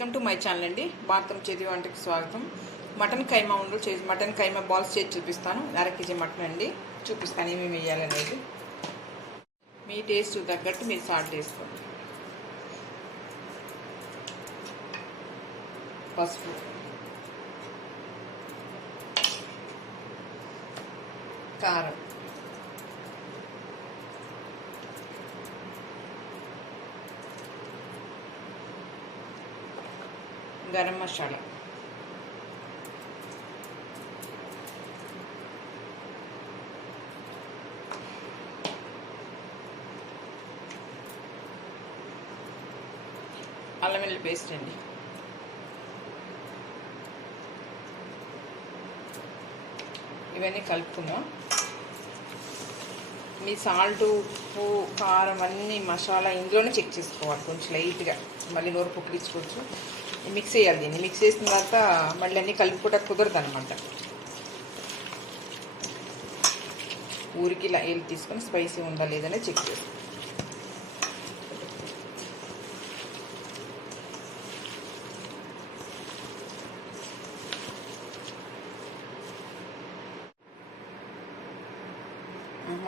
Welcome to my channel అండి. భారతం చేతి వంటకి స్వాగతం. మటన్ కైమా మటన్ కైమా బాల్స్ చేసి చూపిస్తాను. 1/2 kg మటన్ అండి. చూపిస్తాను ఏమేమి వేయాలనేది. మీ టేస్ట్ తగ్గట్టు మీరు సాల్ట్ వేసుకోండి. పసుపు, కారం, గరం మసాలా, అల్లం వెల్లుల్లి పేస్ట్ అండి. ఇవన్నీ కలుపుకుందాం. మీ సాల్ట్, ఉప్పు, కారం అన్నీ మసాలా ఇందులోనే చెక్ చేసుకోవాలి. కొంచెం లైట్గా మళ్ళీ నోరు పుక్కించుకోవచ్చు. మిక్స్ చేయాలి. దీన్ని మిక్స్ చేసిన తర్వాత మళ్ళీ అన్నీ కలుపుకోవడానికి కుదరదు అనమాట. ఊరికి ఇలా ఏళ్ళు తీసుకొని స్పైసీ ఉందా లేదనే చెక్ చేస్తాం.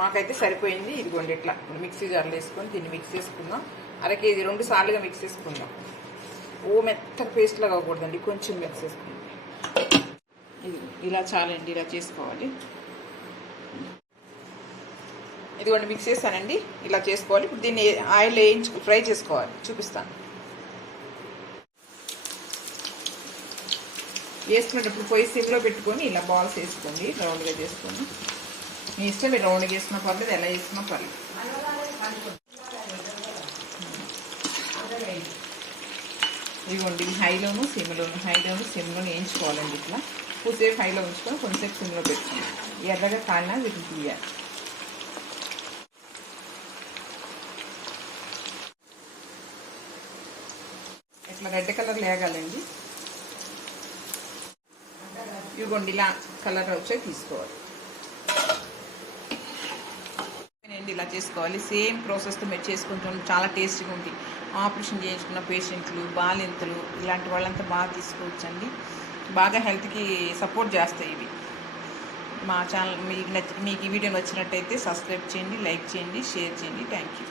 మాకైతే సరిపోయింది. ఇదిగోండి ఇట్లా మిక్సీ జార్లో వేసుకొని దీన్ని మిక్స్ చేసుకుందాం. 1/2 kg 2 సార్లుగా మిక్స్ చేసుకుందాం. మెత్తగా పేస్ట్లా కాకూడదండి, కొంచెం మిక్స్ చేసుకుందాం. ఇది ఇలా చాలండి, ఇలా చేసుకోవాలి. ఇదిగోండి మిక్స్ చేస్తానండి, ఇలా చేసుకోవాలి. ఇప్పుడు దీన్ని ఆయిల్ ఫ్రై చేసుకోవాలి. చూపిస్తాను. వేసుకునేటప్పుడు పొయ్యి సిమ్లో పెట్టుకొని ఇలా బాల్స్ వేసుకోండి. రౌండ్గా చేసుకొని మీ ఇష్టం. మీరు రౌండ్గా వేసుకున్నా పర్లేదు, ఎలా వేసుకున్నా పర్లేదు. ఇదిగోండి హైలోను సిమ్లోను వేయించుకోవాలండి. ఇట్లా కొద్దిసేపు హైలో ఉంచుకొని కొంచెంసేపు సిమ్లో పెట్టుకోండి. ఎర్రగా కాలినా వీటిని తీయాలి. ఇట్లా రెడ్ కలర్ లేగాలండి. ఇదిగోండి ఇలా కలర్ వచ్చే తీసుకోవాలి. ఇలా చేసుకోవాలి. సేమ్ ప్రాసెస్తో మీరు చేసుకుంటాం. చాలా టేస్టీగా ఉంటుంది. ఆపరేషన్ చేయించుకున్న పేషెంట్లు, బాలింతలు ఇలాంటి వాళ్ళంతా బాగా తీసుకోవచ్చండి. బాగా హెల్త్కి సపోర్ట్ చేస్తాయి ఇవి. మా ఛానల్ మీకు ఈ వీడియో నచ్చినట్టయితే సబ్స్క్రైబ్ చేయండి, లైక్ చేయండి, షేర్ చేయండి. Thank you.